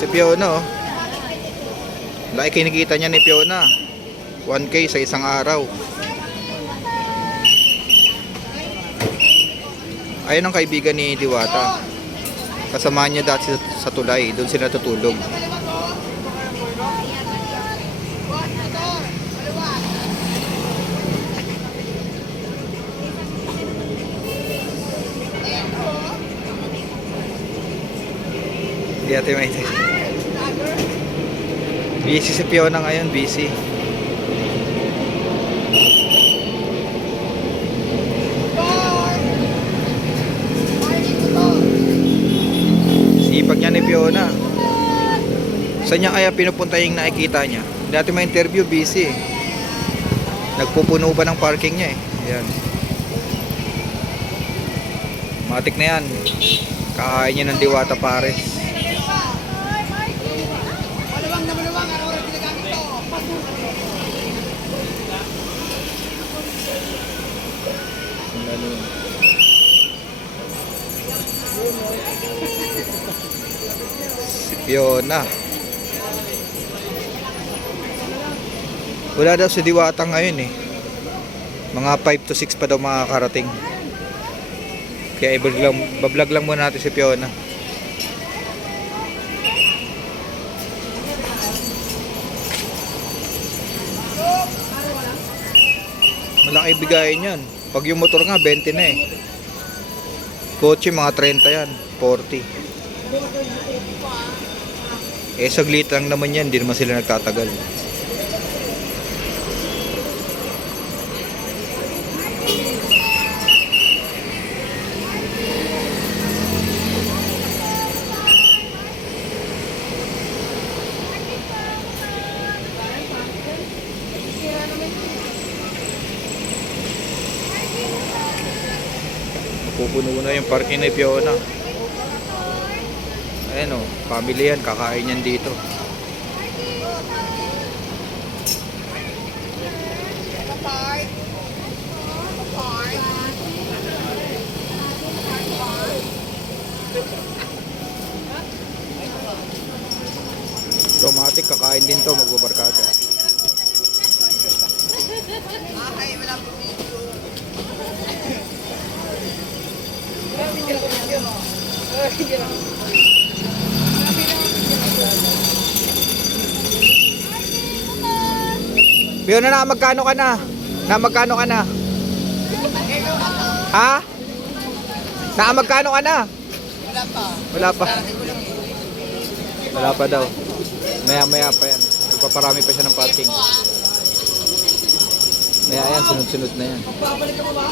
Si Fiona oh. Laki kinikita niya ni Fiona. 1K sa isang araw. Ayun ang kaibigan ni Diwata. Kasama niya dati sa, tulay. Doon sila tutulog. Hindi natin maintindihan. Busy si Fiona ngayon, busy. Sipag niya ni Fiona. Saan niya kaya pinupunta yung nakikita niya? Hindi natin ma-interview, busy. Nagpupuno ba ng parking niya eh. Ayan. Matik na yan. Kakain niya ng diwata pares. Si Fiona. Wala daw si Diwata ngayon eh. Mga 5 to 6 pa daw makakarating. Kaya i-vlog lang, bablog lang muna natin si Fiona. Malaki bigayin yan. Pag yung motor nga, 20 na eh. Kotse, mga 30 yan. 40. Eh, saglit lang naman yan. Hindi naman sila nagtatagal. Pupuno na yung parking ni Fiona. Ayan o, family yan. Kakain yan dito. Automatic, kakain din to. Magbabarkada. Fiona na, magkano ka na? Na, magkano ka na? Ha? Na, magkano ka na? Wala pa. Wala pa. Eh. Wala pa daw. Maya maya pa yan. Nagpaparami pa siya ng parking. Maya yan, sunod-sunod na yan. Babalik ka ba?